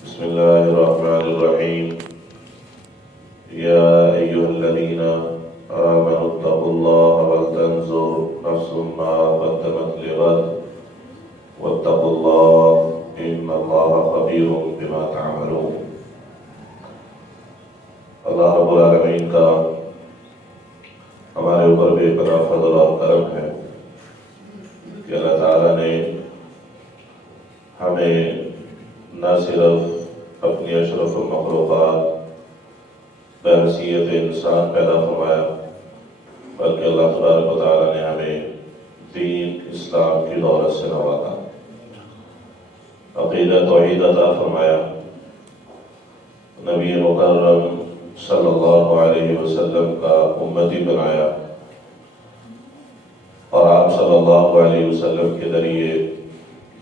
بسم الله الرحمن الرحيم. يا أيها الذين آمنوا اتقوا الله ولتنظر نفس ما قدمت لغد واتقوا الله إن الله خبير بما تعملون. اللہ رب العالمین کا ہمارے اوپر بے پناہ فضل اور کرم ہے کہ اللہ تعالیٰ نے ہمیں نہ صرف اپنی اشرف المخلوقات بحیثیت انسان پیدا فرمایا، بلکہ اللہ تبارک و تعالیٰ نے ہمیں دین اسلام کی دولت سے نوازا، عقیدہ توحید عطا فرمایا، نبی مکرم صلی اللہ علیہ وسلم کا امتی بنایا، اور آپ صلی اللہ علیہ وسلم کے ذریعے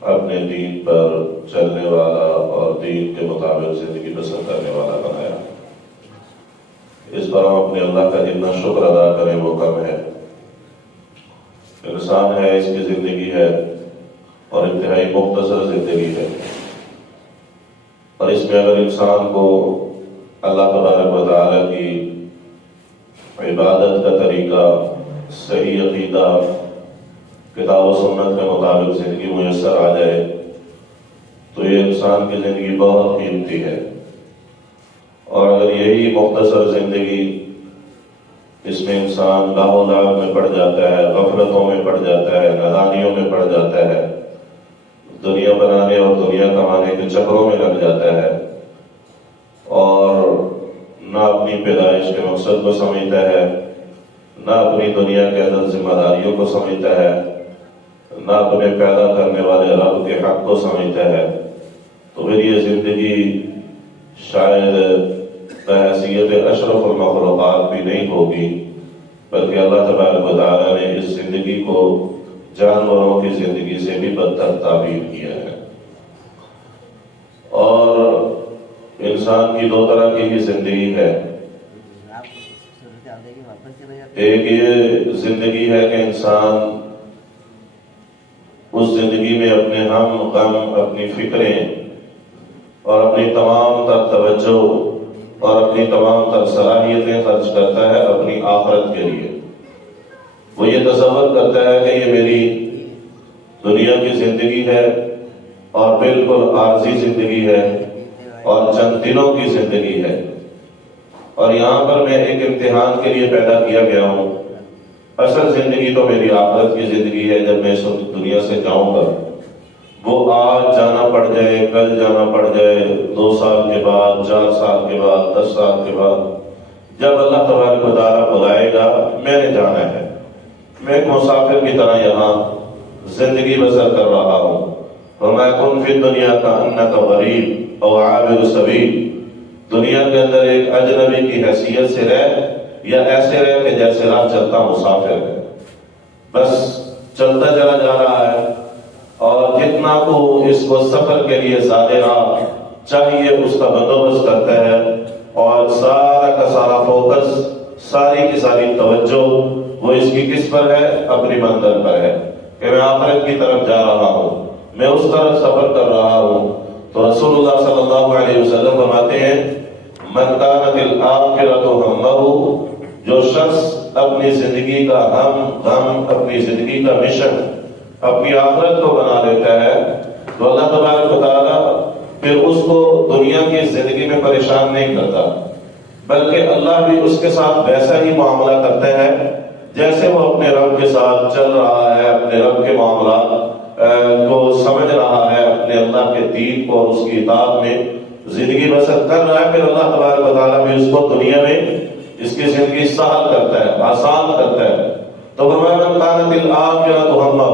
اپنے دین پر چلنے والا اور دین کے مطابق زندگی بسر کرنے والا بنایا۔ اس پر ہم اپنے اللہ کا جتنا شکر ادا کریں وہ کم ہے۔ انسان ہے، اس کی زندگی ہے اور انتہائی مختصر زندگی ہے، اور اس میں اگر انسان کو اللہ تبارک و تعالیٰ کی عبادت کا طریقہ، صحیح عقیدہ، کتاب و سنت کے مطابق زندگی میسر آ جائے تو یہ انسان کی زندگی بہت قیمتی ہے۔ اور اگر یہی مختصر زندگی، اس میں انسان لاہ و لعب میں پڑ جاتا ہے، غفلتوں میں پڑ جاتا ہے، نادانیوں میں پڑ جاتا ہے، دنیا بنانے اور دنیا کمانے کے چکروں میں لگ جاتا ہے، اور نہ اپنی پیدائش کے مقصد کو سمجھتا ہے، نہ اپنی دنیا کے اندر ذمہ داریوں کو سمجھتا ہے، نہ اپنے پیدا کرنے والے رب کے حق کو سمجھتا ہے، تو پھر یہ زندگی شاید بحیثیت اشرف المخلوقات بھی نہیں ہوگی، بلکہ اللہ تبارک و تعالیٰ نے اس زندگی کو جانوروں کی زندگی سے بھی بدتر تعبیر کیا ہے۔ اور انسان کی دو طرح کی ہی زندگی ہے۔ ایک یہ زندگی ہے کہ انسان اس زندگی میں اپنے ہم غم، اپنی فکریں اور اپنی تمام تر توجہ اور اپنی تمام تر صلاحیتیں خرچ کرتا ہے اپنی آخرت کے لیے۔ وہ یہ تصور کرتا ہے کہ یہ میری دنیا کی زندگی ہے اور بالکل عارضی زندگی ہے اور چند دنوں کی زندگی ہے، اور یہاں پر میں ایک امتحان کے لیے پیدا کیا گیا ہوں۔ اصل زندگی تو میری آخرت کی زندگی ہے، جب میں اس دنیا سے جاؤں گا، وہ آج جانا پڑ جائے، کل جانا پڑ جائے، 2 سال کے بعد، 4 سال کے بعد، 10 سال کے بعد، جب اللہ تبارک و تعالیٰ بلائے گا میں نے جانا ہے۔ میں ایک مسافر کی طرح یہاں زندگی بسر کر رہا ہوں۔ وَمَا كُنْ فِي الدُّنْيَا كَأَنَّكَ غَرِيبٌ أَوْ عَابِرُ سَبِيلٍ، دنیا کے اندر ایک اجنبی کی حیثیت سے رہ یا ایسے رہ کہ جیسے راہ چلتا مسافر ہے، بس چلتا چلا جا رہا ہے، اور جتنا کو اس کو سفر کے لیے زیادہ راہ چاہیے اس کا بندوبست کرتا ہے، اور سارا کا سارا فوکس، ساری کی ساری توجہ وہ اس کی کس پر ہے؟ اپنی منزل پر ہے کہ میں آخرت کی طرف جا رہا ہوں، میں اس طرف سفر کر رہا ہوں۔ تو رسول اللہ صلی اللہ علیہ وسلم فرماتے ہیں من کانت الآخرۃ ہمہ، جو شخص اپنی زندگی کا غم، اپنی زندگی کا مشن اپنی آخرت کو بنا لیتا ہے، تو اللہ تبارک و تعالیٰ پھر اس کو دنیا کی زندگی میں پریشان نہیں کرتا، بلکہ اللہ بھی اس کے ساتھ ویسا ہی معاملہ کرتا ہے جیسے وہ اپنے رب کے ساتھ چل رہا ہے، اپنے رب کے معاملات کو سمجھ رہا ہے، اپنے اللہ کے دین کو اور اس کی اطاعت میں زندگی بسر کر رہا ہے۔ پھر اللہ تبارک و تعالیٰ بھی اس کو دنیا میں اس کی زندگی سہل کرتا ہے، آسان کرتا ہے۔ تو من کانت الآخرۃ ہمہ،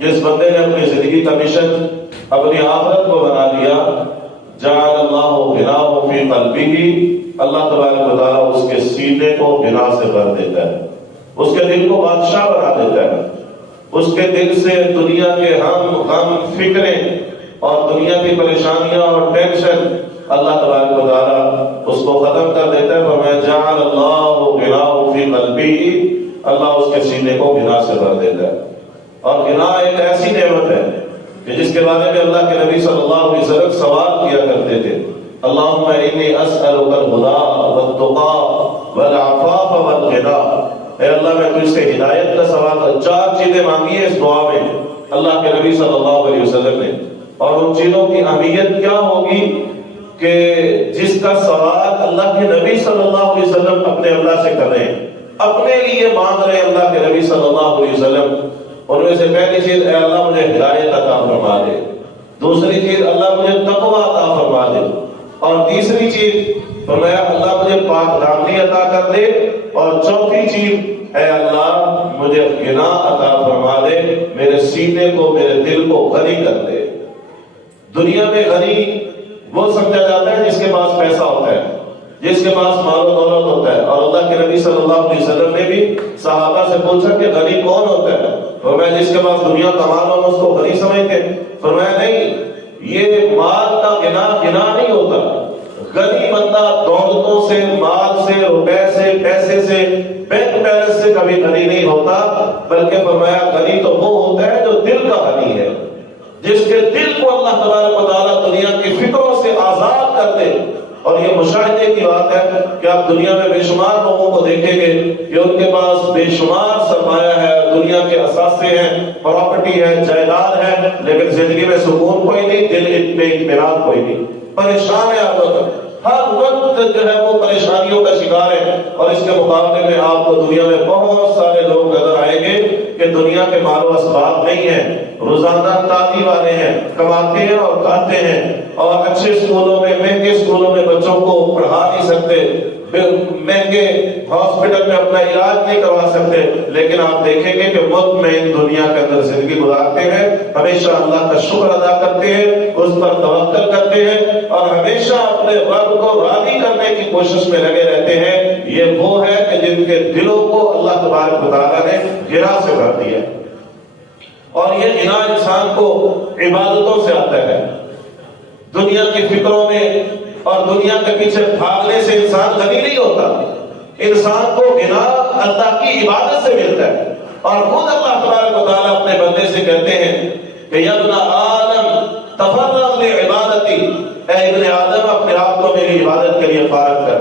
جس بندے نے اپنی زندگی کا مشن اپنی آخرت کو بنا لیا، جعل اللہ غناہ فی قلبہ، اللہ تبارک و تعالیٰ اس کے سینے کو غنا سے بھر دیتا ہے، اس کے دل کو بادشاہ بنا دیتا ہے، اس کے دل سے دنیا کے ہم غم، فکریں اور دنیا کی پریشانیاں اور ٹینشن اللہ تبارک و تعالیٰ اس کو ختم کر دیتا ہے۔ فرمایا جعل اللہ غناہ فی قلبہ، اللہ اس کے سینے کو غنا سے بھر دیتا ہے۔ اور غنا ایک ایسی نعمت ہے کہ جس کے بارے میں اللہ کے نبی صلی اللہ علیہ وسلم سوال کیا کرتے کرتے تھے اللہم انی اسألک الہدی والتقی والعفاف والغنی، اے اللہ میں تجھ سے ہدایت کا سوال کرتا ہوں۔ 4 چیزیں مانگی ہیں اس دعا میں اللہ کے نبی صلی اللہ علیہ وسلم نے، اور ان چیزوں کی اہمیت کیا ہوگی کہ جس کا سوال اللہ کے نبی صلی اللہ علیہ وسلم اپنے اللہ سے کر رہے ہیں، اپنے لیے مانگ رہے ہیں اللہ کے نبی صلی اللہ علیہ وسلم۔ اور ان میں سے پہلی چیز، اے اللہ مجھے ہدایت عطا فرما دے، دوسری چیز اللہ مجھے تقوی عطا فرما دے، اور تیسری چیز فرمایا اللہ مجھے پاک دامنی عطا کر دے، اور چوتھی چیز اے اللہ مجھے غنا عطا فرما دے، میرے سینے کو میرے دل کو غنی کر دے۔ دنیا میں غنی وہ سمجھا جاتا ہے جس کے پاس پیسہ ہوتا ہے، جس کے پاس مال و دولت ہوتا ہے، اور اللہ کے نبی صلی اللہ علیہ وسلم نے بھی صحابہ سے پوچھا کہ غنی کون ہوتا ہے؟ فرمایا جس کے پاس دنیا کا مال ہو اس کو غنی سمجھتے؟ فرمایا نہیں، یہ مال کا غنا نہیں ہوتا، غنی بندہ دولتوں سے، مال سے، روپے سے، پیسے سے، بینک بیلنس سے کبھی غنی نہیں ہوتا، بلکہ فرمایا غنی تو وہ ہوتا ہے جو دل کا غنی ہے، جس کے دل کو اللہ تبارک و تعالیٰ دنیا کی فکروں سے آزاد کر دے۔ اور یہ مشاہدے کی بات ہے کہ آپ دنیا میں بے شمار لوگوں کو دیکھیں گے کہ ان کے پاس بے شمار سرمایہ ہے، دنیا کے اثاثے ہیں، پراپرٹی ہے، جائیداد ہے، لیکن زندگی میں سکون کوئی نہیں، دل میں اطمینان کوئی نہیں، پریشان ہے ہر وقت جو ہے وہ پریشانیوں کا شکار ہے۔ اور اس کے مقابلے میں آپ کو دنیا میں بہت سارے لوگ نظر آئیں گے کہ دنیا کے مال و اسباب نہیں ہیں، روزانہ تازی والے ہیں، کماتے ہیں اور کھاتے ہیں، اور اچھے اسکولوں میں، مہنگے اسکولوں میں بچوں کو پڑھا نہیں سکتے، مہنگے ہاسپٹل میں اپنا علاج نہیں کروا سکتے، لیکن آپ دیکھیں گے کہ مطمئن دنیا کے اندر زندگی گزارتے ہیں، ہمیشہ اللہ کا شکر ادا کرتے ہیں، اس پر توکل کرتے ہیں، اور ہمیشہ اپنے رب کو راضی کرنے کی کوشش میں لگے رہتے ہیں۔ یہ وہ ہے کہ جن کے دلوں کو اللہ تبارک و تعالیٰ نے غنا سے بھر دیا، اور یہ غنا انسان کو عبادتوں سے آتا ہے۔ دنیا کی فکروں میں اور دنیا کے پیچھے بھاگنے سے انسان غنی نہیں ہوتا، انسان کو غنا اللہ کی عبادت سے ملتا ہے۔ اور خود اللہ تبارک و تعالیٰ اپنے بندے سے کہتے ہیں کہ یا ابن آدم تفرغ لعبادتی، اے ابن آدم اپنے آپ کو میری عبادت کے لیے فارغ کر،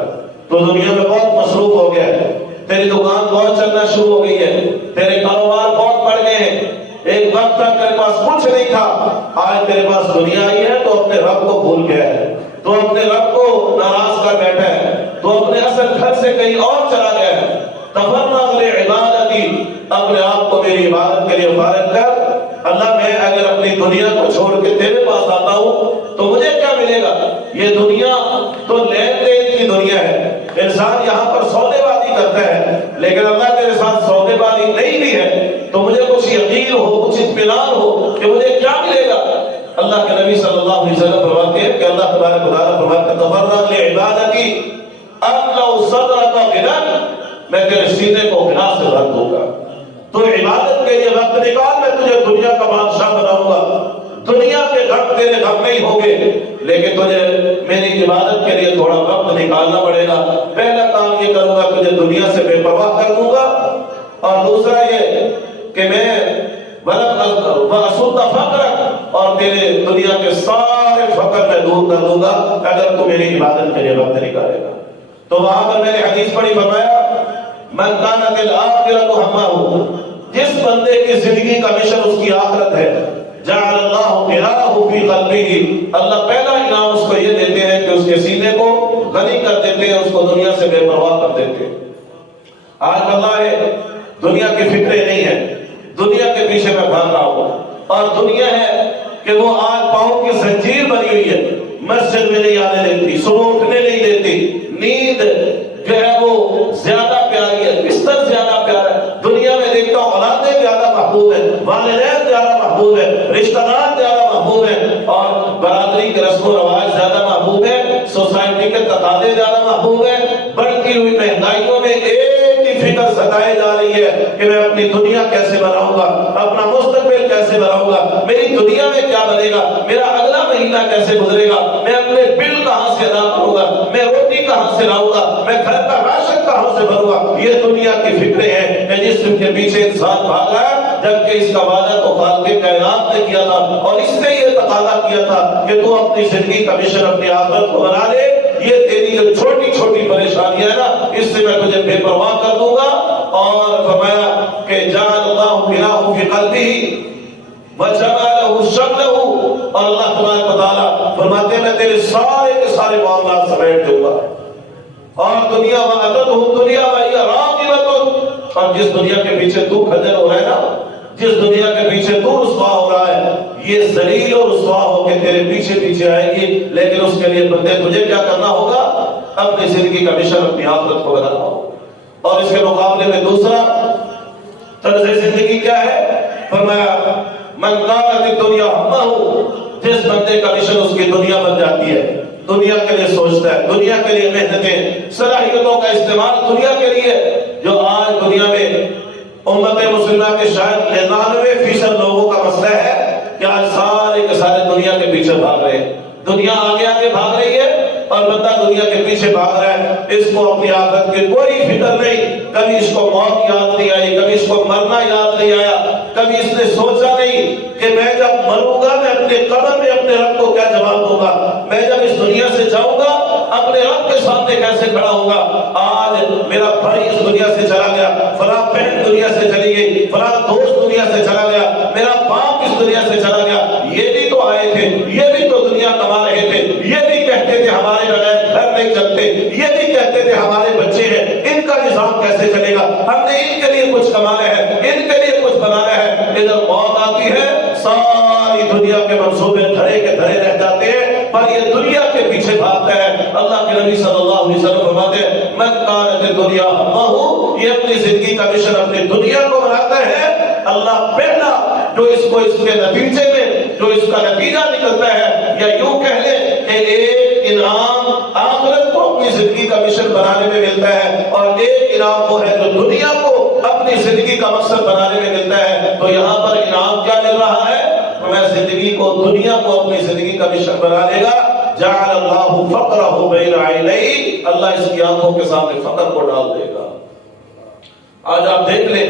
تو دنیا میں بہت مصروف ہو گیا ہے، تیری دکان بہت چلنا شروع ہو گئی ہے، تیرے کاروبار بہت بڑھ گئے ہیں، ایک وقت تک تیرے پاس کچھ نہیں تھا، آج تیرے پاس دنیا آئی ہے تو اپنے رب کو بھول گیا ہے، تو اپنے رب کو ناراض کر بیٹھا ہے، تو اپنے اصل گھر سے کہیں اور چلا گیا ہے۔ تفرغ لعبادتی، اپنے آپ کو میری عبادت کے لیے فارغ کر۔ اللہ میں اگر اپنی دنیا کو چھوڑ کے تیرے پاس آتا ہوں تو مجھے کیا ملے گا؟ یہ دنیا تو لین دین کی دنیا ہے، انسان یہاں پر سودے بازی کرتا ہے، لیکن اللہ تیرے ساتھ سودے بازی نہیں بھی ہے تو مجھے کچھ یقین ہو، کچھ اطمینان ہو کہ مجھے کیا ملے گا۔ اللہ کے نبی صلی اللہ علیہ وسلم فرماتے ہیں کہ اللہ تبارک و تعالیٰ فرماتے ہیں تفرغ لعبادتی املأ صدرک غنا، میں تیرے سینے کو غنا سے بھر دوں گا، تو عبادت کے لیے وقت نکال، میں تجھے دنیا کا بادشاہ بناؤں گا، دنیا کے غم تیرے غم نہیں ہوں گے، لیکن تجھے میری عبادت کے لیے تھوڑا وقت نکالنا پڑے گا۔ پہلا کام یہ کروں گا تجھے دنیا سے بے پرواہ کر دوں گا، اور دوسرا یہ کہ میں وَأَسُدَّ فَقْرَكَ، اور تیرے دنیا کے سارے فقر میں دور کر دوں گا اگر تو میری عبادت کے لیے وقت نکالے گا۔ تو وہاں پر میں نے حدیث پڑھی، فرمایا من كانت الآخرة همه، جس بندے کی زندگی کا مشن اس کی آخرت ہے، جعل اللہ غناہ فی قلبہ، اللہ پہلا انعام اس کو یہ دیتے ہیں کہ اس کے سینے کو غنی کر دیتے ہیں، اس کو دنیا سے بے پرواہ کر دیتے ہیں۔ آج اللہ ہے دنیا کی فکریں نہیں ہے، دنیا کے پیچھے میں بھاگ رہا ہوں، اور دنیا ہے کہ وہ آج پاؤں کی زنجیر بنی ہوئی ہے، مسجد میں نہیں آنے دیتی، صبح اٹھنے نہیں دیتی، نیند جو ہے وہ زیادہ پیاری ہے، بستر زیادہ پیارا ہے۔ دنیا میں دیکھتا ہوں اولادیں زیادہ محبوب ہیں، والدین زیادہ محبوب ہیں، رشتہ دار زیادہ محبوب ہیں، اور برادری کے رسم و رواج زیادہ محبوب ہیں، سوسائٹی کے تقاضے زیادہ محبوب ہیں۔ بڑھتی ہوئی مہنگائیوں میں ایک ہی فکر ستائے جا رہی ہے کہ میں اپنی دنیا کیسے بناؤں گا، اپنا مستقبل کیسے بناؤں گا، میری دنیا میں کیا بنے گا، میرا اگلا مہینہ کیسے گزرے گا، میں اپنے بل کہاں سے ادا کروں گا، میں روٹی کہاں سے لاؤں گا، میں گھر کا راشن کہاں سے بھروں گا۔ یہ دنیا کی فکریں ہیں جس کے پیچھے انسان بھاگ رہا ہے، جبکہ اس کا وعدہ تو خالق کائنات نے کیا تھا اور اس نے یہ تقاضا کیا تھا کہ تو اپنی زندگی کا مشن اپنی آخرت کو بنا لے. یہ تیری جو چھوٹی چھوٹی پریشانیاں ہیں نا اس سے میں تجھے بے پرواہ کر دوں گا. اور فرمایا کہ جعل اللہ غناہ فی قلبہ وجمع له شمله, اور اللہ تبارک و تعالیٰ فرماتے ہیں میں تیرے سارے کے سارے معاملات سمیٹ دوں گا. اور دنیا وعدتہ دنیا وہی راغبۃ, اور جس دنیا کے پیچھے تو کھجل ہو رہا ہے نا, جس دنیا کے پیچھے تو رسوا ہو رہا ہے, یہ ذلیل اور رسوا ہو کے تیرے پیچھے پیچھے آئے گی. لیکن اس کے لیے بندے تجھے کیا کرنا ہوگا, اپنی زندگی کا مشن اپنی آخرت کو بنانا ہوگا. اور اس کے مقابلے میں دوسرا طرز زندگی کیا ہے, فرمایا من کانت الدنیا ہمہ, جس بندے کا مشن اس کی دنیا بن جاتی ہے, دنیا کے لیے سوچتا ہے, دنیا کے لیے محنتیں صلاحیتوں کا استعمال دنیا کے لیے. جو آج دنیا میں امت مسلمہ کے شاید 99% لوگوں کا مسئلہ ہے کہ آج سارے کے سارے دنیا کے پیچھے بھاگ رہے ہیں. دنیا آگے آگے بھاگ رہی ہے اور بندہ دنیا کے پیچھے بھاگ رہا ہے. اس کو اپنی آخرت کی کوئی فکر نہیں. کبھی اس کو موت یاد نہیں آئی, کبھی اس کو مرنا یاد نہیں آیا, کبھی اس نے سوچا نہیں کہ میں جب مروں گا میں اپنے قبر میں اپنے رب کو کیا جواب دوں گا, میں جب اس دنیا سے جاؤں گا اپنے رب کے سامنے کیسے کھڑا ہوں گا. آج میرا بھائی اس دنیا سے چلا گیا, فلاں بہن دنیا سے چلی گئی, فلاں دوست دنیا سے چلا گیا, میرا باپ اس دنیا سے چلا گیا. یہ بھی تو آئے تھے, یہ بھی تو دنیا کما رہے تھے, یہ بھی کہتے تھے ہمارے بغیر گھر نہیں چلتے, یہ بھی کہتے تھے ہمارے بچے ہیں, ان کا نظام کیسے چلے گا, ہم نے ان کے لیے کچھ کمانا ہے, ان کے لیے کچھ بنانا ہے. ادھر موت آتی ہے, ساری دنیا کے منصوبے دھرے کے دھرے رہ جاتے ہیں, پر یہ دنیا کے پیچھے بھاگتا ہے. اللہ کے نبی صلی اللہ علیہ وسلم فرماتے ہیں من کانت الدنیا ہمہ, یہ اپنی زندگی کا مشن اپنی دنیا کو بناتا ہے. اللہ پہلا جو اس کو اس کے نتیجے میں جو اس کا نتیجہ نکلتا ہے, یا یوں کہہ لیں کہ ایک انعام آخرت کو اپنی زندگی کا مشن بنانے میں ملتا ہے, اور ایک انعام وہ ہے جو دنیا کو اپنی زندگی کا مقصد بنانے میں ملتا ہے. تو یہاں پر انعام کیا مل رہا ہے, میں زندگی کو دنیا کو اپنی زندگی کا مشن بنا لے گا. جعل اللہ فقرہ بین عینیہ, اللہ اس کی آنکھوں کے سامنے فقر کو ڈال دے گا. آج آپ دیکھ لیں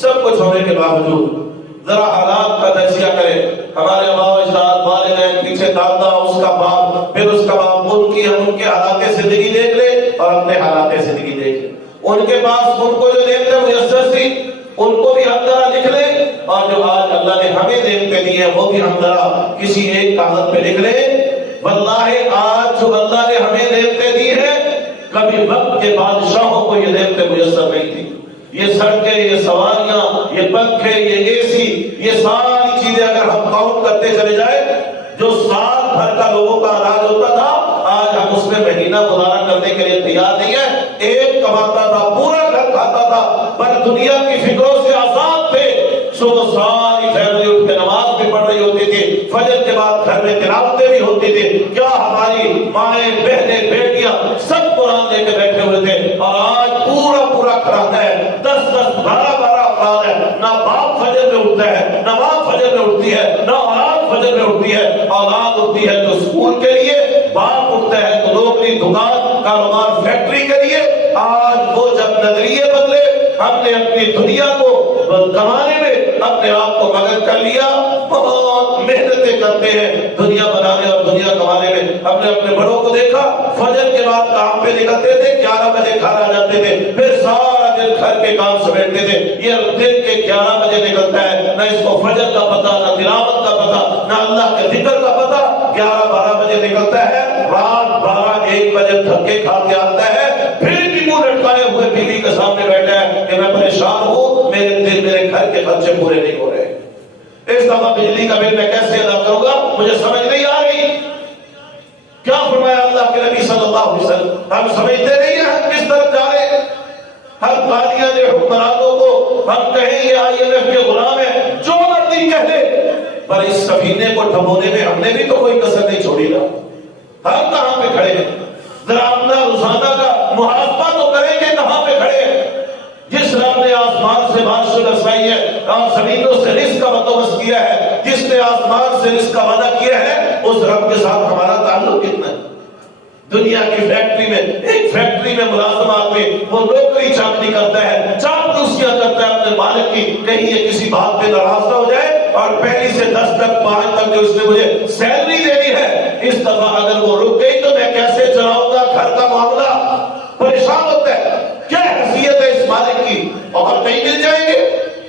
سب کچھ ہونے کے باوجود ذرا حالات کا تجزیہ کریں. ہمارے ماں اجداد والدین پیچھے دادا, اس کا باپ, پھر اس کا باپ, ان کے حالات زندگی دیکھ لیں اور اپنے حالات زندگی دیکھ لیں. ان کے پاس ان کو جو نعمتیں میسر تھی ان کو بھی ہم ذرا لکھ لیں, اور جو آج اللہ نے ہمیں نعمتیں دی ہیں وہ بھی ہم ذرا کسی ایک کاغذ پہ لکھ لیں. واللہ آج جو اللہ نے ہمیں نعمتیں دی ہیں, کبھی وقت کے بادشاہوں کو یہ نعمتیں میسر نہیں تھی. یہ سڑکیں, یہ سواریاں, یہ پنکھے, یہ اے سی, یہ ساری چیزیں اگر ہم کاؤنٹ کرتے چلے جائیں, جو سال بھر کا لوگوں کا علاج ہوتا تھا آج ہم اس میں مہینہ گزارا کرنے کے لیے تیار نہیں ہے. ایک کماتا تھا, پورا گھر کھاتا تھا, پر دنیا کی فکروں سے آزاد تھے. صبح ساری فیملی اٹھ کے نماز بھی پڑھ رہی ہوتی تھی, فجر کے بعد گھر میں تلاوتیں بھی ہوتی تھی. کیا ہماری مائیں, بہنیں, بیٹیاں سب قرآن لے کے بیٹھے ہوئے تھے, اور آج پورا پورا قرآن ہے, 10-10, 12-12 افراد ہے. نہ باپ فجر میں اٹھتا ہے, نہ ماں فجر میں اٹھتی ہے, نہ اولاد فجر میں اٹھتی ہے. اولاد اٹھتی ہے تو اسکول کے لیے, باپ اٹھتا ہے تو نوکری, دکان, کاروبار, فیکٹری کے لیے. آج وہ جب نظریے بدلے, ہم نے اپنی دنیا کو کمانے میں اپنے آپ کو مگن کر لیا. بہت محنتیں کرتے ہیں دنیا بنانے اور دنیا کمانے میں. ہم نے اپنے بڑوں کو دیکھا, فجر کے بعد کام پہ نکلتے تھے, 11 بجے گھر آ جاتے تھے, پھر سارا دن گھر کے کام سمیٹتے تھے. یہ دن کے 11 بجے نکلتا ہے, نہ اس کو فجر کا پتہ, نہ تلاوت کا پتہ, نہ اللہ کے ذکر کا پتہ. 11-12 بجے نکلتا ہے, رات 12-1 بجے تھکے کھا کے آتا ہے, پھر بھی منہ لٹکائے ہوئے بیوی کے سامنے بیٹھا ہے کہ میں پریشان ہوں, میرے گھر کے خرچے پورے نہیں ہو رہے, اس دفعہ بجلی کا بل میں کیسے ادا کروں گا, مجھے سمجھ نہیں آ رہی. کیا فرمایا اللہ کے نبی صلی اللہ علیہ وسلم, ہم سمجھتے نہیں ہیں ہم کس طرف جا رہے ہیں. ہم قاضیاں نے حکمرانوں کو ہم کہیں یہ IMF کے غلام ہیں, جو مرضی کہہ لے, پر اس سفینے کو ڈبونے میں ہم نے بھی تو کوئی کسر نہیں چھوڑی نا. ہم کہاں پہ کھڑے ہیں, ذرا اپنا روزانہ کا محاسبہ تو کریں کہ کہاں پہ کھڑے ہیں. جس رب نے آسمان سے بارش برسائی ہے اور زمینوں سے رزق کا بندوبست کیا ہے, جس نے آسمان سے رزق کا وعدہ کیا ہے, اس رب کے ساتھ ہمارا تعلق کتنا ہے. دنیا کی فیکٹری میں، ایک فیکٹری میں ملازم آدمی وہ نوکری چاکری کرتا ہے، چاپلوسیاں کرتا ہے اپنے مالک کی، کہیں یہ کسی بات پہ ناراض نہ ہو جائے، اور پہلی سے 10 تک 5 تک جو اس نے مجھے سیلری دینی ہے، اس دفعہ اگر وہ رک گئی تو میں کیسے چلاؤں گا گھر کا معاملہ؟ پریشان ہوتا ہے، کیا حیثیت ہے اس مالک کی؟ اور کہیں مل جائیں گے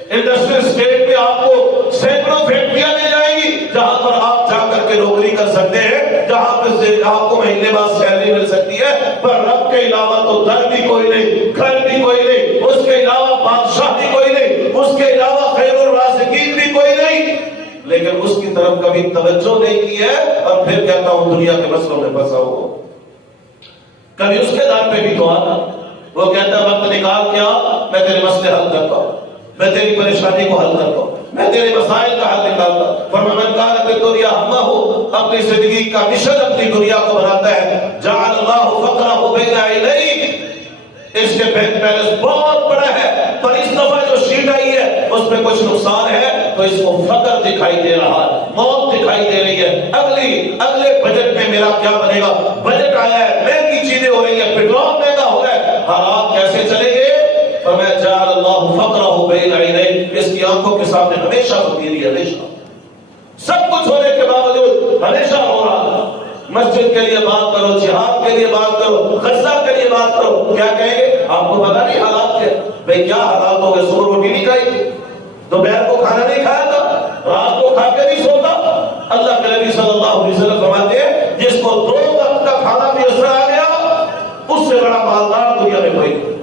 انڈسٹریل اسٹیٹ میں آپ کو سینکڑوں فیکٹریاں مل جائیں گی جہاں پر آپ جا کر کے نوکری کر سکتے ہیں، جہاں پر سے آپ کو مہینے بعد سیلری مل سکتی ہے، پر رب کے علاوہ تو در بھی کوئی نہیں، گھر بھی کوئی نہیں، اس کے علاوہ بادشاہ بھی کوئی نہیں، اس کے علاوہ خیر الرازقین بھی کوئی نہیں، لیکن اس کی طرف کبھی توجہ نہیں کی ہے، اور پھر کہتا ہوں دنیا کے مسئلوں میں پھنسا ہو۔ کبھی اس کے در پہ بھی تو آنا، وہ کہتا ہے وقت نکال کیا، میں تیرے مسئلے حل کرتا ہوں، میں تیری پریشانی کو حل کرتا ہوں، میں تیرے مسائل کا حل نکالتا ہوں۔ فرمایا من کانت الدنیا ہمہ، اپنی زندگی کا مشن اپنی دنیا کو بناتا ہے، جعل اللہ فقرہ بین عینیہ، اس کے بینک بیلنس بہت بڑا ہے، پر اس دفعہ جو شیٹ آئی ہے اس میں کچھ نقصان ہے تو اس کو فقر دکھائی دے رہا ہے، موت دکھائی دے رہی ہے، اگلے بجٹ میں میرا کیا بنے گا؟ بجٹ آیا ہے، مہنگی چیزیں ہو رہی ہیں، پیٹرول مہنگا ہو رہا ہے، حالات کیسے چلیں گے؟ فرمایا جعل اللہ فقرہ بین عینیہ، اس کی آنکھوں کے سامنے ہمیشہ فقیری، ہمیشہ سب کچھ ہونے کے باوجود ہمیشہ ہو رہا ہے۔ مسجد کے لیے بات کرو، جہاد کے لیے بات کرو، غزہ کے لیے بات کرو، کیا کہیں گے؟ آپ کو پتا نہیں حالات کیا؟ بھئی کیا حالات ہو گئے؟ صبح روٹی نہیں کھائی، دوپہر کو کھانا نہیں کھایا تھا، رات کو کھا کے نہیں سوتا۔ اللہ کے نبی صلی اللہ علیہ وسلم فرماتے ہیں جس کو 2 وقت کا کھانا میسر آ گیا اس سے بڑا مالدار دنیا میں کوئی نہیں،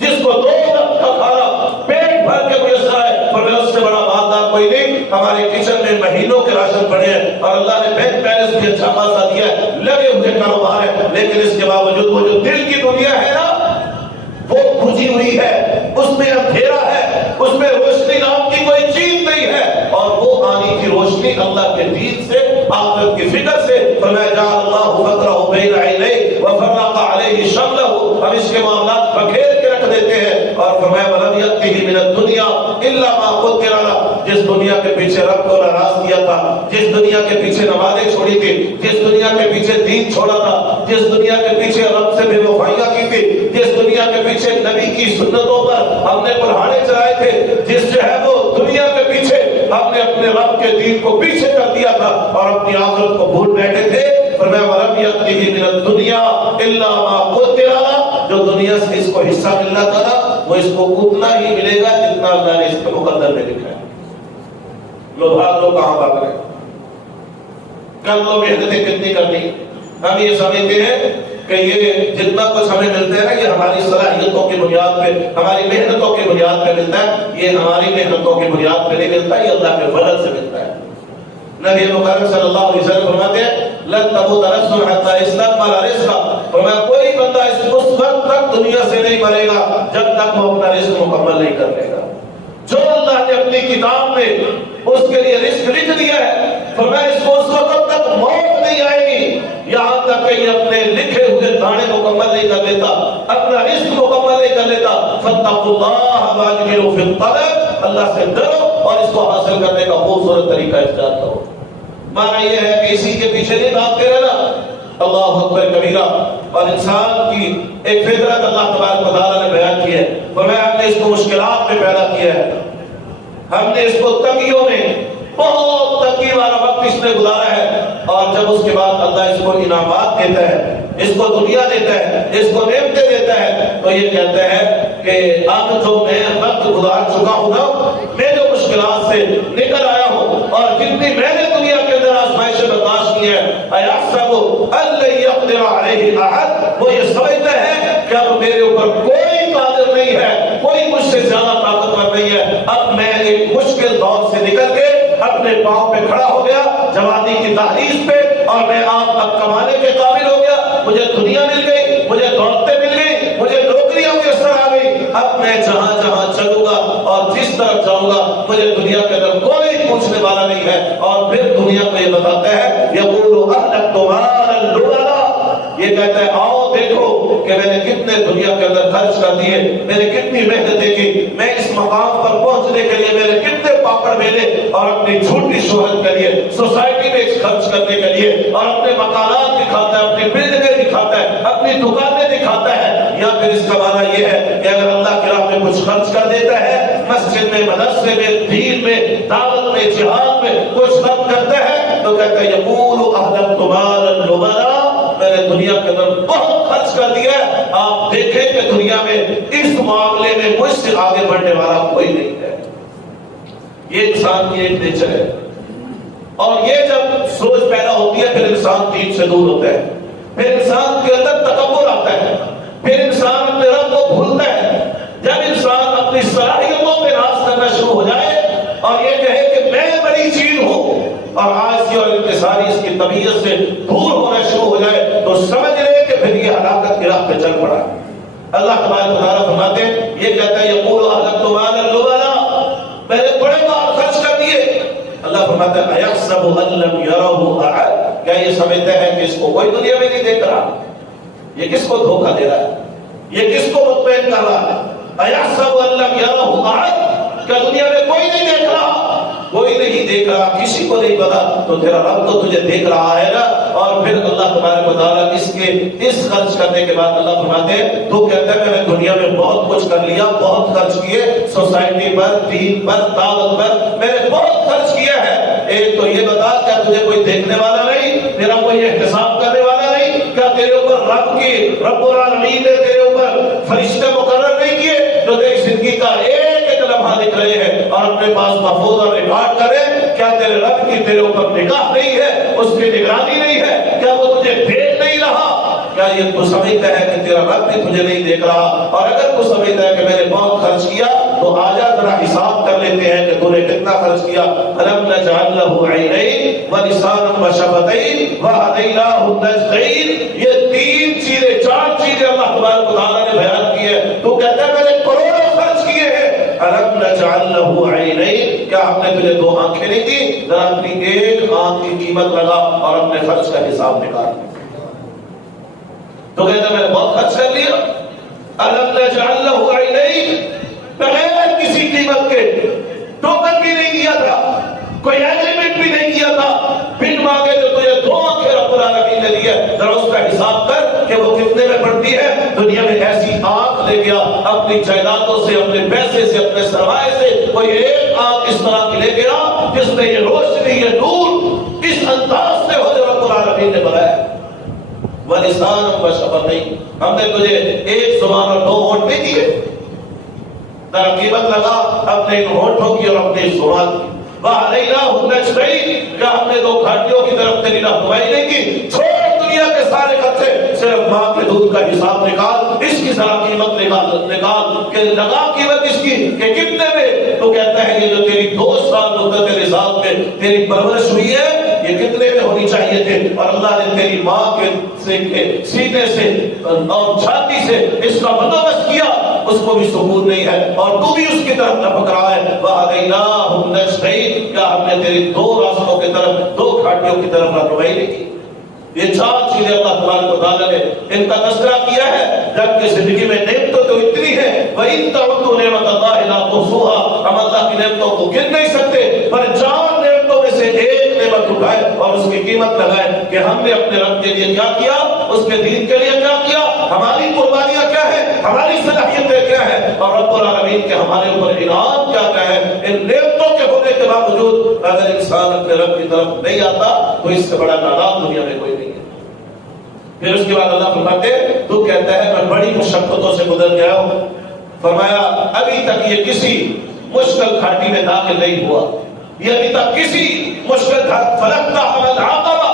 جس کو 2 وقت کا کھانا پیٹ بھر کے میسر آئے فرمایا اس سے بڑا مالدار کوئی نہیں۔ ہمارے کچن میں مہینوں کے راشن پڑے ہیں اور اللہ نے بینک بیلنس بھی اچھا خاصا دیا ہے، لگے ہوئے کاروبار ہے، لیکن اس کے باوجود وہ جو دل کی دنیا ہے نا وہ بجھی ہوئی ہے، اس میں اندھیرا ہے، اس میں روشنی نام کی کوئی چیز نہیں ہے، اور وہ آنی کی روشنی اللہ کے دین سے، آخرت کی فکر سے۔ فرمایا جعل اللہ فقرہ بین عینیہ وفرق علیہ شملہ، ہم اس کے معاملات بکھیر کے رکھ دیتے ہیں، اور فرمایا ولم یأتہ من الدنیا الا ما قدر له، جس دنیا کے پیچھے رب کو ناراض کیا تھا، جس دنیا کے پیچھے نمازیں چھوڑی تھی، جس دنیا کے پیچھے دین چھوڑا تھا، جس دنیا کے پیچھے رب سے بے وفائیاں کی تھی، جس دنیا کے پیچھے نبی کی سنتوں پر ہم نے پڑھانے چلائے تھے، جس جو ہے وہ دنیا کے پیچھے ہم نے اپنے رب کے دین کو پیچھے کر دیا تھا اور اپنی آخرت کو بھول بیٹھے تھے، فرمایا ولم یأتہ من الدنیا الا ما قدر له، جو دنیا سے اس کو حصہ ملنا تھا نا وہ اس کو اتنا ہی ملے گا جتنا اللہ نے اس کے مقدر میں لکھا ہے۔ لوگ کہاں بھاگ رہے ہیں؟ کل لوگ محنتیں کتنی کرنی؟ ہم یہ سمجھتے ہیں کہ یہ جتنا کچھ ہمیں ملتا ہے نا یہ ہماری صلاحیتوں کی بنیاد پہ، ہماری محنتوں کی بنیاد پہ ملتا ہے، یہ ہماری محنتوں کی بنیاد پہ نہیں ملتا، یہ اللہ کے فضل سے ملتا ہے۔ نبی مکرم صلی اللہ علیہ وسلم فرماتے ہیں لن تموت نفس حتی استکمل رزقها، فرمایا کوئی بندہ اس وقت تک دنیا سے نہیں مرے گا جب تک وہ اپنا رزق مکمل نہیں کر لے گا۔ جو اللہ نے اپنی کتاب میں اس کے لیے رزق لکھ دیا ہے، فرمایا اس کو اس وقت تک موت نہیں آئے گی یہاں تک کہ یہ اپنے لکھے ہوئے دانے مکمل نہیں کر لیتا، اپنا رزق مکمل نہیں کر لیتا۔ فاتقوا اللہ واجملوا فی الطلب، اللہ سے ڈرو اور اس کو حاصل کرنے کا خوبصورت طریقہ اختیار کرو۔ معنی یہ ہے کہ اسی کے پیچھے نہیں بھاگتے رہنا۔ اللہ اکبر کبیرہ، اور انسان کی ایک فطرت اللہ تبارک و تعالیٰ نے بیان کی ہے، فرمایا ہم نے اس کو مشکلات میں پیدا کیا ہے، ہم نے اس کو تنگیوں میں بہت تنگی والا وقت اس نے گزارا ہے، اور جب اس کے بعد اللہ اس کو انعامات دیتا ہے، اس کو دنیا دیتا ہے، اس کو نعمتیں دیتا ہے، تو یہ کہتا ہے کہ اب جو میں وقت گزار چکا ہوں نا، میں جو مشکلات سے نکل آیا ہوں اور جتنی میں نے دنیا کے اندر آزمائشیں برداشت کی ہے، اَيَحْسَبُ أَن لَّن يَقْدِرَ عَلَيْهِ أَحَدٌ، وہ یہ سمجھتا ہے کہ اب میرے اوپر کوئی قادر نہیں ہے، کوئی مجھ سے زیادہ طاقتور نہیں ہے، اب میں ایک مشکل دور سے نکل کے اپنے پاؤں پہ کھڑا ہو گیا جوانی کی دہلیز پہ، اور میں اب کمانے کے قابل ہو گیا، مجھے دنیا مل گئی، مجھے دولتیں مل گئی، مجھے نوکریاں میسر آ گئی، اب میں جہاں جہاں چلوں گا اور جس طرف جاؤں گا مجھے دنیا کے اندر کوئی پوچھنے والا نہیں ہے۔ اور پھر دنیا کو یہ بتاتا ہے یقول اهلكت مالا لبدا، یہ کہتا ہے آؤ دیکھو کہ میں نے کتنے دنیا کے اندر خرچ کر دیے، میں نے کتنی محنتیں کی، میں اس مقام پر پہنچنے کے لیے میں نے کتنے پاپڑ بیلے، اور اپنی جھوٹی شہرت کے لیے، سوسائٹی میں خرچ کرنے کے لیے، اور اپنے مقالات دکھاتا ہے، اپنی بلڈنگیں دکھاتا ہے، اپنی دکانیں دکھاتا ہے، یا پھر اس کا معنی یہ ہے کہ اگر اللہ کی راہ میں کچھ خرچ کر دیتا ہے، مسجد میں، مدرسے میں، دین میں، دعوت میں، جہاد میں کچھ خرچ کرتا ہے، تو کہتا ہے یقول اہلکت مالا لبدا، میں نے دنیا کے اندر بہت خرچ کر دیا ہے۔ آپ دیکھیں کہ دنیا میں اس معاملے میں مجھ سے آگے بڑھنے والا کوئی نہیں ہے۔ یہ انسان کی ایک نیچر ہے، اور یہ جب سوچ پیدا ہوتی ہے پھر انسان دین سے دور ہوتا ہے، پھر انسان کے اندر تکبر آتا ہے، پھر انسان اپنے رب کو بھولتا ہے۔ جب انسان اپنی صلاحیتوں پہ راز کرنا شروع ہو جائے اور یہ کہے کہ میں بڑی چیز ہوں، اور آج کی اور انکساری اس کی طبیعت سے دور ہونا شروع ہو جائے، تو سمجھ لے کہ پھر یہ ہلاکت کی راہ پہ چل پڑا۔ اللہ تبارک و تعالیٰ فرماتے ہیں، یہ کہتا ہے یقول اہلکت مالا لبدا، میں نے بڑے مال خرچ کر دیے۔ اللہ فرماتا ہے ایحسب ان لم یرہ احد، کیا یہ سمجھتا ہے کہ اس کو کوئی دنیا میں نہیں دیکھ رہا؟ یہ کس کو دھوکہ دے رہا ہے؟ یہ کس کو مطمئن کر رہا ہے؟ ایحسب ان لم یرہ احد، کیا دنیا میں کوئی نہیں دیکھ رہا؟ کوئی نہیں دیکھ رہا، کسی کو نہیں پتا، تو تیرا رب تو تجھے دیکھ رہا ہے نا۔ اور پھر اللہ تبارک و تعالیٰ اس خرچ کرنے کے بعد اللہ فرماتے ہیں تو کہتا ہے میں نے دنیا میں بہت کچھ کر لیا، بہت خرچ کیے، سوسائٹی پر، دین پر، دعوت پر میں نے بہت خرچ کیا ہے۔ ایک تو یہ بتا، کیا تجھے کوئی دیکھنے والا نہیں؟ تیرا کوئی احتساب کرنے والا نہیں؟ کیا تیرے اوپر رب العالمین نے تیرے اوپر فرشتے مقرر نہیں کیے جو تیری زندگی کا ایک ایک لمحہ لکھ رہے ہیں اور اپنے پاس محفوظ اور ریکارڈ کرے؟ کیا تیرے رب کی تیرے اوپر نگاہ نہیں ہے، اس کی نگرانی نہیں ہے؟ کیا وہ تجھے دیکھ نہیں رہا؟ کیا یہ تو سمجھتا ہے کہ تیرا رب بھی تجھے نہیں دیکھ رہا؟ اور اگر تو سمجھتا ہے کہ میں نے بہت خرچ کیا تو آجا ذرا حساب کر لیتے ہیں کہ تو نے کتنا خرچ کیا۔ أَلَمْ نَجْعَلْ لَهُ عَيْنَيْنِ وَلِسَانًا وَشَفَتَيْنِ وَهَدَيْنَاهُ النَّجْدَيْنِ، یہ تین چیزیں، چار چیزیں اللہ تبارک و تعالیٰ نے بیان کی ہے۔ تو کہتا ہے میں نے کروڑوں خرچ کیے ہیں۔ أَلَمْ نَجْعَلْ لَهُ عَيْنَيْنِ، کیا ہم نے تجھے دو آنکھیں نہیں دی؟ ذرا اپنی ایک آنکھ کی قیمت لگا اور اپنے خرچ کا حساب نکال۔ تو کہتا ہے میں نے بہت خرچ کر لیا۔ أَلَمْ نَجْعَلْ لَهُ عَيْنَيْنِ، بغیر کسی قیمت کے ٹوکن بھی نہیں دیا تھا، کوئی ایگریمنٹ بھی نہیں کیا تھا، بن مانگے جو تجھے دو آنکھیں رب العالمین نے دی ہے، ذرا اس کا حساب کر کہ وہ کتنے میں پڑتی ہے۔ دنیا میں ایسی آنکھ لے گیا، اپنی جائیدادوں سے، اپنے پیسے سے، اپنے سرمایے سے کوئی ایک آنکھ اس طرح کی لے گیا جس میں یہ روشنی، یہ نور اس انداز سے ہو جو رب العالمین نے بنایا۔ وَلِسَانًا وَشَفَتَيْنِ، ہم نے تجھے ایک زبان اور دو ہونٹ نہیں دیے، ذرا قیمت لگا اپنے ان ہونٹوں کی اور اپنے زبان کی۔ وَهَدَيْنَاهُ النَّجْدَيْنِ، کیا ہم نے دو گھاٹیوں کی طرف تیری رہنمائی نہیں کی؟ چھوڑ دنیا کے سارے خرچے، صرف ماں کے دودھ کا حساب نکال، اس کی ذرا قیمت نکال کہ لگا قیمت اس کی کہ کتنے میں۔ تو کہتا ہے یہ جو تیری 2 سال مدت نصاب میں تیری پرورش ہوئی ہے یہ کتنے میں ہونی چاہیے تھے، اور اللہ نے تیری ماں کے سینے سے اور چھاتی سے اس کا بندوبست کیا، اس کو بھی سکون نہیں ہے اور تو بھی اس کی طرف لپک رہا ہے۔ وَهَدَيْنَاهُ النَّجْدَيْنِ، کیا ہم نے تیری دو راستوں کی طرف، دو گھاٹیوں کی طرف رہنمائی نہیں کی؟ یہ چار چیزیں اللہ تبارک و تعالیٰ نے ان کا تذکرہ کیا ہے، جبکہ زندگی میں نعمتیں تو اتنی ہیں، وَإِن تَعُدُّوا نِعْمَتَ اللَّهِ لَا تُحْصُوهَا، ہم اللہ کی نعمتوں کو گن نہیں سکتے، پر 4 نعمتوں میں سے ایک نعمت اٹھائے اور اس کی قیمت لگائے کہ ہم نے اپنے رب کے لیے کیا کیا، اس کے دین کے لیے کیا کیا، ہماری قربانیاں کیا ہیں، ہماری صلاحیتیں کیا ہیں، اور رب العالمین کے ہمارے اوپر انعام کیا کیا ہے۔ ان نعمتوں کے ہونے کے باوجود اگر انسان اپنے رب کی طرف نہیں آتا تو اس سے بڑا نادان دنیا میں کوئی نہیں ہے۔ پھر اس کے بعد اللہ فرماتے تو کہتا ہے میں بڑی مشقتوں سے گزر گیا ہوں، فرمایا ابھی تک یہ کسی مشکل گھاٹی میں داخل نہیں ہوا، یہ ابھی تک کسی مشکل فلقتحم العقبہ،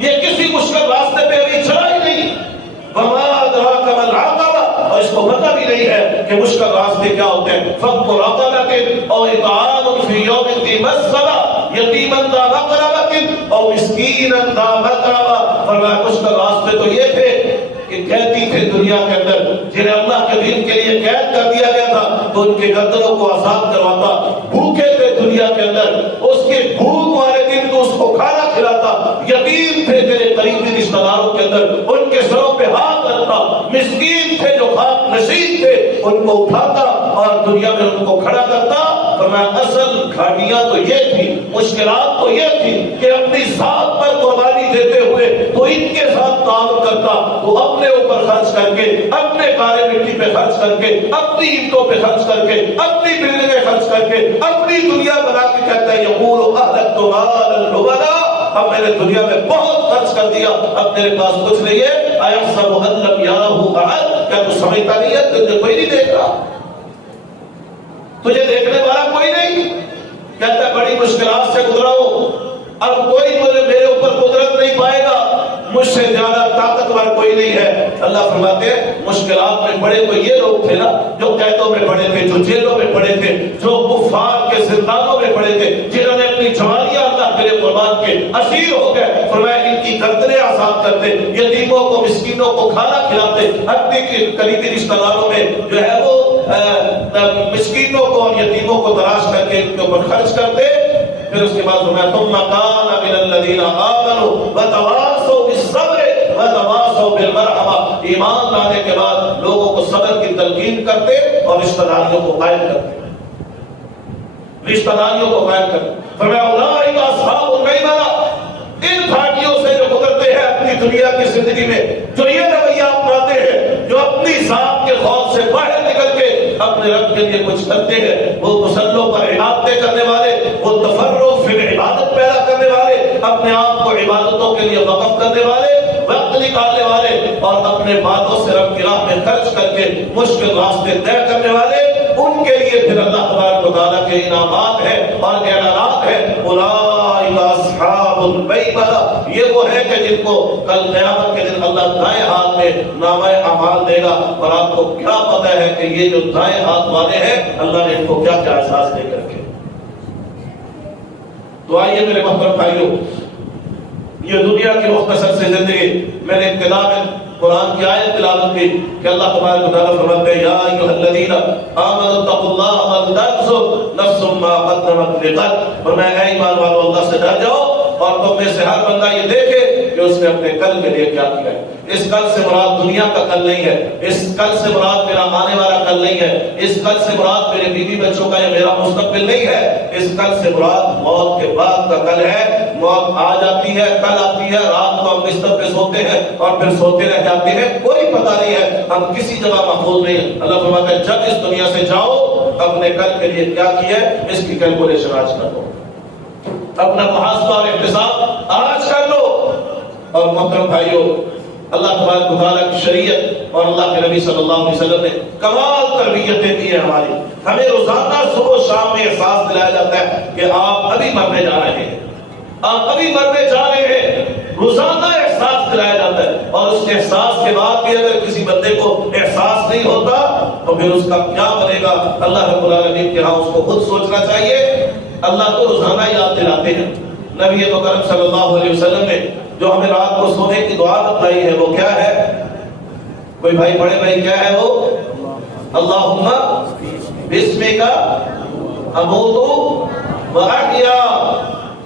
یہ کسی مشکل راستے پہ ابھی چلا ہی نہیں۔ وما ادراک ما العقبہ، اور اس کو پتہ بھی نہیں ہے کہ مشکل راستے کیا ہوتے ہیں۔ فک رقبۃ او اطعام فی یوم ذی مسغبہ یتیما ذا مقربۃ او مسکینا ذا متربہ، فرمایا مشکل راستے تو یہ تھے کہ قیدی تھے دنیا کے اندر جنہیں اللہ کے دین کے لیے قید کر دیا گیا تھا تو ان کے گردنوں کو آزاد کرواتا، بھوکے تھے دنیا کے اندر اس کے بھوک والے دن تو اس کو کھانا کھلاتا، یتیم تھے تیرے قریبی رشتہ داروں کے اندر ان کے سروں پہ ہاتھ رکھتا، مسکین تھے جو خاک نشین تھے ان کو اٹھاتا اور دنیا میں ان کو کھڑا کرتا۔ فرمایا اصل گھاٹیاں تو یہ تھی، مشکلات تو یہ تھی کہ اپنی ذات پر قربانی دیتے ہوئے تو ان کے ساتھ تعلق کرتا تو اپنے اوپر خرچ کر کے، اپنے کالے مٹی پہ خرچ کر کے، اپنی اینٹوں پہ خرچ کر کے، اپنی بلڈنگیں خرچ کر کے، اپنی دنیا بنا کے کہتا ہے یقول اهلكت مالا لبدا، اب میں نے دنیا میں بہت خرچ کر دیا، اب میرے پاس کچھ نہیں ہے۔ ایحسب ان لم یرہ احد، کیا تو سمجھتا نہیں ہے تجھے کوئی نہیں دیکھ رہا، تجھے دیکھنے والا کوئی نہیں؟ کہتا ہے بڑی مشکلات سے گزرا ہوں، اب کوئی مجھے میرے اوپر قدرت نہیں پائے گا، مجھ سے زیادہ طاقتور کوئی نہیں ہے۔ اللہ فرماتے ہیں مشکلات میں پڑے تو یہ لوگ تھے نا جو قیدوں میں پڑے تھے، جو جیلوں میں پڑے تھے، جو کفار کے زندانوں میں پڑے تھے، جنہوں نے اپنی جوانیاں اللہ کے لیے قربان کے اسیر ہو گئے۔ فرمایا ان کی گردنیں آزاد کرتے، یتیموں کو مسکینوں کو کھانا کھلاتے، اپنے قریبی رشتہ داروں میں جو ہے وہ مسکینوں کو اور یتیموں کو تلاش کر کے ان کے اوپر خرچ کرتے۔ پھر اس کے بعد فرمایا ثم كان من الذين آمنوا وتواصوا بالصبر وتواصوا بالمرحمة، ایمان لانے کے بعد لوگوں کو صبر کی تلقین کرتے اور رشتہ داریوں کو قائم کرتے، رشتہ داریوں کو قائم کرتے۔ فرمایا اولئک اصحاب المیمنہ، ان بھائیوں سے جو گزرتے ہیں اپنی دنیا کی زندگی میں، جو یہ رویہ اپناتے ہیں، جو اپنی ذات کے خوف سے باہر نکل کے اپنے رب کے لیے کچھ کرتے ہیں، وہ مسلوں پر عبادتیں کرنے والے، وہ تفرغ فی عبادت پیدا کرنے والے، اپنے آپ کو عبادتوں کے لیے وقف کرنے والے، وقت نکالنے والے اور اپنے باتوں سے رب کی راہ میں خرچ کر کے مشکل راستے طے کرنے والے، ان کے لیے پھر اللہ تبارک و تعالیٰ کے انعامات ہیں اور اعلانات ہیں۔ اولئک اصحاب المیمنہ، یہ وہ ہے کہ جن کو کل قیامت کے دن اللہ دائیں ہاتھ میں نامہ اعمال دے گا، اور آپ کو کیا پتہ ہے کہ یہ جو دائیں ہاتھ والے ہیں اللہ نے ان کو کیا کیا احساس دے کر کے۔ تو آئیے میرے محترم بھائیوں، یہ دنیا کی مختصر سے زندگی، میں نے ابتدا میں قرآن کی آیت تلاوت کی کہ اللہ تبارک و تعالیٰ فرماتے ہیں یا ایھا الذین آمنوا اتقوا اللہ ولتنظر نفس ما قدمت لغد، اور میں اے ایمان والو اللہ سے ڈر جاؤ اور تم میں سے ہر بندہ یہ دیکھے کہ اس نے اپنے کل کے لیے کیا کیا ہے۔ اس کل سے مراد دنیا کا کل نہیں ہے، اس کل سے مراد میرا آنے والا کل نہیں ہے، اس کل سے مراد میرے بیوی بچوں کا یا میرا مستقبل نہیں ہے، اس کل سے مراد موت کے بعد کا کل ہے۔ موت آ جاتی ہے، کل آتی ہے، رات کو ہم بستر پہ سوتے ہیں اور پھر سوتے رہ جاتے ہیں، کوئی پتہ نہیں ہے، ہم کسی جگہ محفوظ نہیں ہیں۔ اللہ فرماتا ہے جب اس دنیا سے جاؤ اپنے کل کے لیے کیا کیا ہے اس کی کیلکولیشن آج کر لو، اپنا محاسبہ اور احتساب آج کر لو۔ اور محترم بھائیوں، اللہ تبارک و تعالیٰ کی شریعت اور اللہ کے نبی صلی اللہ علیہ وسلم نے کمال تربیتیں دی ہیں ہماری، ہمیں روزانہ صبح و شام میں احساس دلایا جاتا ہے کہ آپ ابھی مرنے جا رہے ہیں، آپ ابھی مرنے جا رہے ہیں، روزانہ احساس دلایا جاتا ہے۔ اور اس احساس کے بعد بھی اگر کسی بندے کو احساس نہیں ہوتا تو پھر اس کا کیا بنے گا، اللہ رب العالمین کے ہاں اس کو خود سوچنا چاہیے۔ اللہ کو روزانہ یاد دلاتے ہیں، نبی مکرم صلی اللہ علیہ وسلم نے جو ہمیں رات کو سونے کی دعا بتائی ہے وہ کیا ہے؟ کوئی بھائی بڑے بھائی کیا ہے وہ؟ اللہم بسمک اموت و احیا۔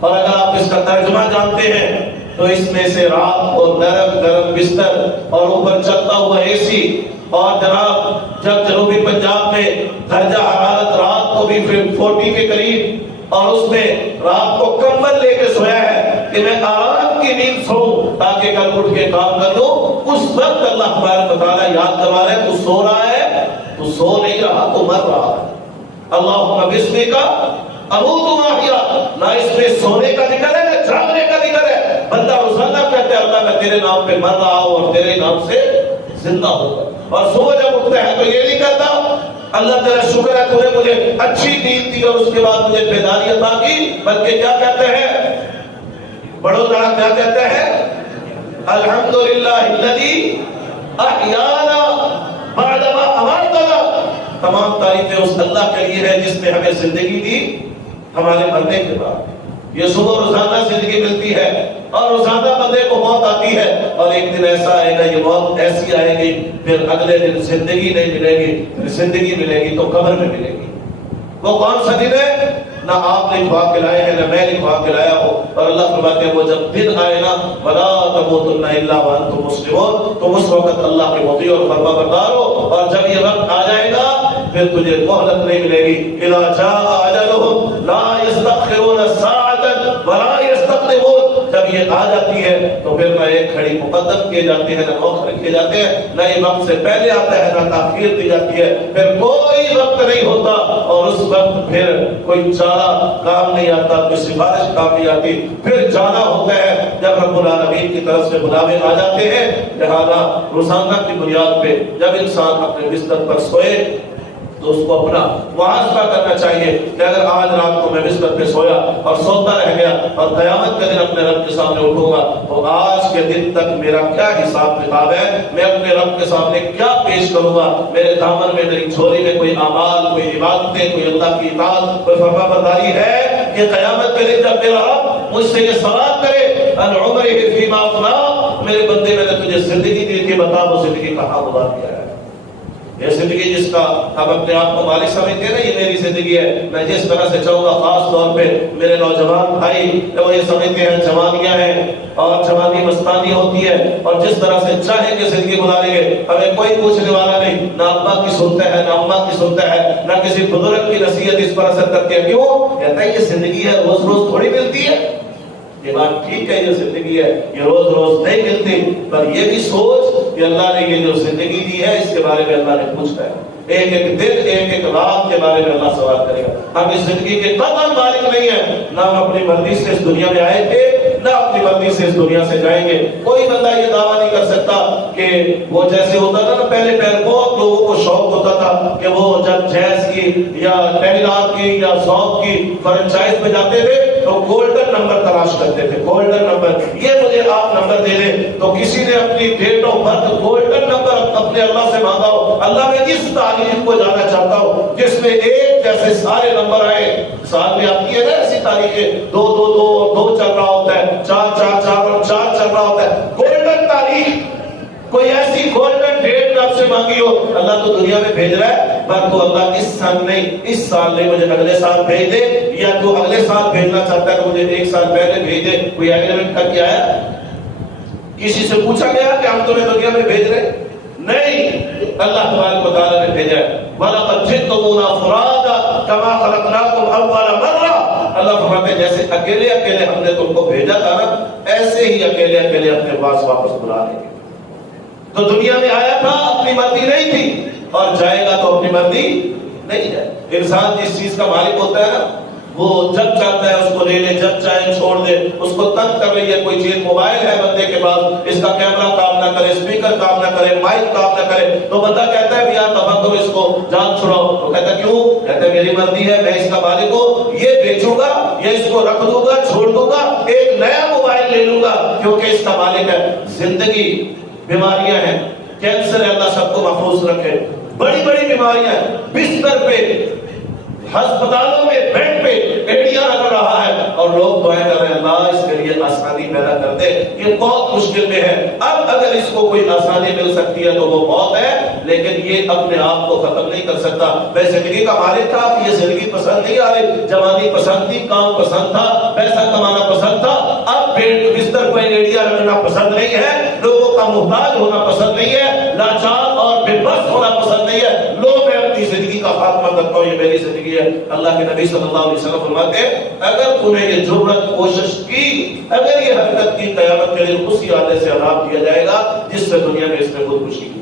اور اگر آپ اس کا ترجمہ جانتے ہیں تو اس میں سے رات کو نرم گرم بستر اور اوپر چلتا ہوا اے سی، اور جناب جب جنوبی پنجاب میں درجہ حرارت رات کو بھی 40 کے قریب، اور اس میں رات کو کمبل لے کے سویا ہے کہ میں آرام کی نیند سوؤں تاکہ کل اٹھ کے کام کر لوں، اس وقت اللہ تبارک و تعالیٰ یاد کروا رہا ہے تو سو رہا ہے، تو سو نہیں رہا تو مر رہا ہے۔ اللہم بسمک اموت و احیا، نہ اس میں سونے کا ذکر ہے نہ جاگنے کا ذکر ہے۔ بندہ روزانہ کہتا ہے اللہ میں تیرے نام پہ مر رہا ہوں اور تیرے نام سے زندہ ہوگا، اور صبح جب اٹھتا ہے تو یہ نہیں کہتا اللہ تیرا شکر ہے تو نے مجھے اچھی نیند دی اور اس کے بعد مجھے بیداری عطا کی، بلکہ کیا کہتے ہیں بڑوں طرح کیا کہتے ہیں الحمدللہ الذی احیانا بعدما اماتنا، تمام تعریفیں اس اللہ کے لیے ہے جس نے ہمیں زندگی دی ہمارے مرنے کے بعد۔ یہ صبح روزانہ زندگی ملتی ہے اور روزانہ بندے کو موت آتی ہے، اور ایک دن ایسا آئے گا یہ موت ایسی آئے گی پھر اگلے دن زندگی نہیں ملے گی، پھر زندگی ملے گی تو قبر میں ملے گی۔ وہ کون سا دن ہے؟ نہ آپ لکھوا کے لائے ہیں نہ میں لکھوا کے لایا ہوں، اور اللہ فرماتے ہیں وہ جب دن آئے نا وَلَا تَمُوتُنَّ إِلَّا وَأَنْتُمْ مُسْلِمُونَ، تم اس وقت اللہ کے مطیع اور فرما بردار ہو، اور جب یہ وقت آ جائے گا پھر تجھے مہلت نہیں ملے گی۔ إِذَا جَاءَ أَجَلُهُمْ لَا يَسْتَأْخِرُونَ سَاعَةً وَلَا يَسْتَقْدِمُونَ، جب یہ آ جاتی ہے تو پھر نہ ایک گھڑی مقدم کیے جاتے ہیں نہ مؤخر کیے جاتے ہیں، نہ یہ وقت سے پہلے آتا ہے نہ تاخیر دی جاتی ہے، پھر کوئی وقت نہیں ہوتا اور اس وقت پھر کوئی چارہ کام نہیں آتا، کوئی سفارش کام نہیں آتی، پھر جانا ہوتا ہے جب رب العالمین کی طرف سے بلاوے آ جاتے ہیں۔ لہذا روزانہ کی بنیاد پہ جب انسان اپنے بستر پر سوئے تو اس کو اپنا محاسبہ کرنا چاہیے کہ اگر آج رات کو میں بستر پہ سویا اور سوتا رہ گیا اور قیامت کے دن اپنے رب کے سامنے اٹھوں گا تو آج کے دن تک میرا کیا حساب کتاب ہے، میں اپنے رب کے سامنے کیا پیش کروں گا، میرے دامن میں میری جھولی میں کوئی اعمال، کوئی عبادتیں، کوئی اللہ کی اطاعت، کوئی فرما برداری ہے کہ قیامت کے دن جب میرا رب مجھ سے یہ سوال کرے ان عمرہ فیما افنا، میرے بندے میں نے تجھے زندگی دی تھی، بتا وہ زندگی کہاں گزار دیا ہے۔ یہ زندگی جس کا ہم اپنے آپ کو مالک سمجھتے ہیں نا، یہ میری زندگی ہے، میں جس طرح سے چاہوں گا، خاص طور پہ میرے نوجوان بھائی وہ یہ سمجھتے ہیں جوانیاں ہیں اور جوانی مستانی ہوتی ہے اور جس طرح سے چاہیں گے زندگی گزاریں گے، ہمیں کوئی پوچھنے والا نہیں، نہ ابا کی سنتا ہے نہ اماں کی سنتا ہے، نہ کسی بزرگ کی نصیحت اس پر اثر کرتی ہے۔ کیوں؟ کہتا ہے یہ زندگی ہے، روز روز تھوڑی ملتی ہے۔ یہ بات ٹھیک ہے، یہ زندگی ہے، یہ روز روز نہیں ملتی، پر یہ بھی سوچ کہ اللہ نے یہ جو زندگی دی ہے اس کے بارے میں اللہ نے پوچھا ہے، ایک ایک دن ایک ایک رات کے بارے میں اللہ سوال کرے گا۔ ہم اس زندگی کے قطعاً مالک نہیں ہیں، نہ ہم اپنی مرضی سے اس دنیا میں آئے تھے نہ اپنی مرضی سے اس دنیا سے جائیں گے۔ کوئی بندہ یہ دعویٰ نہیں کر سکتا کہ وہ جیسے ہوتا تھا نا پہلے بہت لوگوں کو شوق ہوتا تھا کہ وہ جب جیز کی یا ٹیلیگراف کی یا ذوق کی فرنچائز میں جاتے تھے تو گولڈن نمبر تلاش کرتے تھے، گولڈن نمبر، یہ مجھے آپ نمبر دے دیں۔ تو کسی نے اپنی date of birth golden number اپنے اللہ سے مانگا ہو، اللہ میں اس تاریخ کو جانا چاہتا ہوں جس میں ایک جیسے سارے نمبر آئے۔ سال میں آتی ہے نا ایسی تاریخیں، دو دو دو دو چل رہا ہوتا ہے، چار چار چار اور چار چل رہا ہوتا ہے، گولڈن تاریخ، کوئی ایسی گولڈن ڈیٹ آپ سے مانگی ہو۔ اللہ تو دنیا میں بھیج رہا ہے، پر تو اللہ اس سال نہیں مجھے اگلے سال بھیج دے، یا تو اگلے سال بھیجنا چاہتا ہے تو مجھے ایک سال پہلے بھیج دے۔ کوئی ایگریمنٹ کر کے آیا؟ کسی سے پوچھا گیا کہ ہم تمہیں دنیا میں بھیج رہے؟ نہیں، اللہ تبارک و تعالیٰ نے بھیجا ہے۔ وَلَقَدْ جِئْتُمُونَا فُرَادًا كَمَا خَلَقْنَاكُمْ أَوَّلَ مَرَّةٍ، اللہ فرماتے ہیں جیسے اکیلے اکیلے ہم نے تم کو بھیجا تھا نا، ایسے ہی اکیلے اکیلے اپنے پاس واپس بلا لیں گے۔ تو دنیا میں آیا تھا اپنی مرضی نہیں تھی اور جائے گا تو اپنی مرضی نہیں ہے۔ انسان جس چیز کا مالک ہوتا ہے نا، وہ جب چاہتا ہے اس کو لے لے، جب چاہے چھوڑ دے۔ اس کو تنگ کر رہی ہے کوئی چیز، موبائل ہے بندے کے پاس، اس کا کیمرہ کام نہ کرے، اسپیکر کام نہ کرے، مائک کام نہ کرے، تو بندہ کہتا ہے یار دفع کرو اس کو، جان چھڑاؤ۔ تو کہتا ہے کیوں؟ کہتا ہے میری مرضی ہے، میں اس کا مالک ہوں، یہ بیچوں گا یا اس کو رکھ دوں گا، چھوڑ دوں گا، ایک نیا موبائل لے لوں گا کیونکہ اس کا مالک ہے۔ زندگی، بیماریاں ہیں، کینسر ہے، اللہ سب کو محفوظ رکھے، بڑی بڑی بیماریاں ہیں، بستر پہ، ہسپتالوں میں، بیڈ پہ ایڈیاں رکھ رہا ہے اور لوگ دعائیں کر رہے ہیں اللہ اس کے لیے آسانی پیدا کر دے، یہ بہت مشکل میں ہے۔ اب اگر اس کو کوئی آسانی مل سکتی ہے تو وہ بہت ہے، لیکن یہ اپنے آپ کو ختم نہیں کر سکتا۔ میں زندگی کا مالک تھا، یہ زندگی پسند نہیں آ رہی، جوانی پسند تھی، کام پسند تھا، پیسہ کمانا پسند تھا، اب بیڈ بستر پہ ایڈیاں رکھنا پسند نہیں ہے، لوگوں کا محتاج ہونا پسند نہیں ہے، لاچار اور بے بس ہونا پسند نہیں ہے۔ لو میں اپنی زندگی کا خاتمہ کرتا ہوں، یہ میری زندگی ہے۔ اللہ کے نبی صلی اللہ علیہ وسلم فرماتے ہیں اگر تمہیں یہ جرأت کوشش کی، اگر یہ حرکت کی، قیامت کے دن اسی آدھے سے عذاب دیا جائے گا جس سے دنیا میں اس نے خودکشی کی۔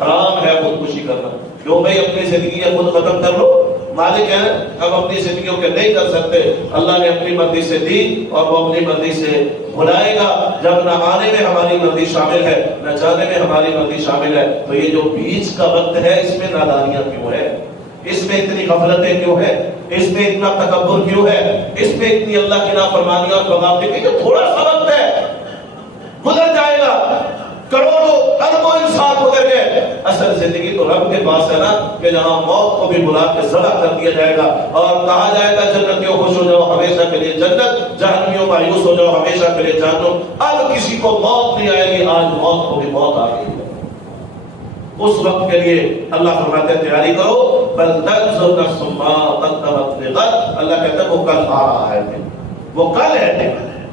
حرام ہے خودکشی کرنا، کیوں بھائی اپنی زندگی ہے خود ختم کر لو، مالک ہے ہم اپنی زندگیوں کے نہیں کر سکتے۔ اللہ نے اپنی مرضی سے دی اور وہ اپنی مرضی سے بلائے گا، جب نہ آنے میں ہماری مرضی شامل ہے نہ جانے میں ہماری مرضی شامل ہے۔ تو یہ جو بیچ کا وقت ہے اس میں نادانیاں کیوں ہے، اس میں اتنی غفلتیں کیوں ہے، اس میں اتنا تکبر کیوں ہے، اس میں اتنی اللہ کی نافرمانیاں اور بغاوتیں؟ کہ تھوڑا سا وقت ہے، گزر جائے گا، کروڑوں اربوں انسان گزر گئے۔ اصل زندگی تو رب کے پاس ہے نا، کہ جہاں موت کو بھی بلا کے ذبح کر دیا جائے گا اور کہا جائے گا جنتیوں خوش ہو جاؤ ہمیشہ کے لیے جنت، جہنمیوں مایوس ہو جاؤ ہمیشہ کے لیے جہنم۔ اب کسی کو موت نہیں آئے گی، آج موت کو بھی موت آ گئی ہے۔ اس وقت کے لیے اللہ فرماتے ہیں تیاری کرو، بل تنظر نفس ما قدمت لغد، اللہ کہتا ہے وہ کل آ رہا ہے، وہ کل ہے،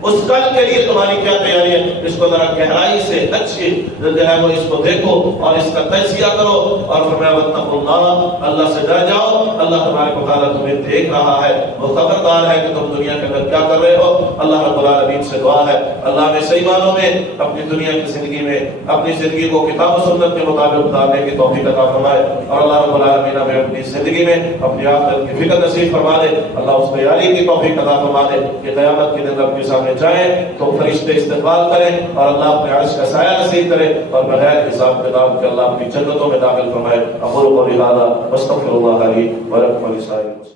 اس کل کے لیے تمہاری کیا تیاری ہے، اس کو ذرا گہرائی سے اچھی جو ہے وہ اس کو دیکھو اور اس کا تجزیہ کرو۔ اور فرمایا واتقوا اللہ، اللہ سے ڈر جاؤ، اللہ تبارک و تعالیٰ تمہیں دیکھ رہا ہے، وہ خبردار ہے کہ تم دنیا کے اندر کیا کر رہے ہو۔ اللہ رب العالمین سے دعا ہے اللہ میں صحیح معنوں میں اپنی دنیا کی زندگی میں اپنی زندگی کو کتاب و سنت کے مطابق اتارنے کی توفیق عطا فرمائے، اور اللہ رب العالمین ہمیں اپنی زندگی میں اپنی آخرت کی فکر نصیب فرما دے، اللہ اس تیاری کی توفیق عطا فرما دے کہ قیامت کے دن رب کے سامنے جائیں تو فرشتے استقبال کریں اور اللہ اپنے عرش کا سایہ نصیب کرے اور بغیر حساب کتاب کے اللہ اپنی جنتوں میں داخل فرمائے۔ اقول قولی ھذا واستغفر اللہ لی ولکم ولسائر المسلمین۔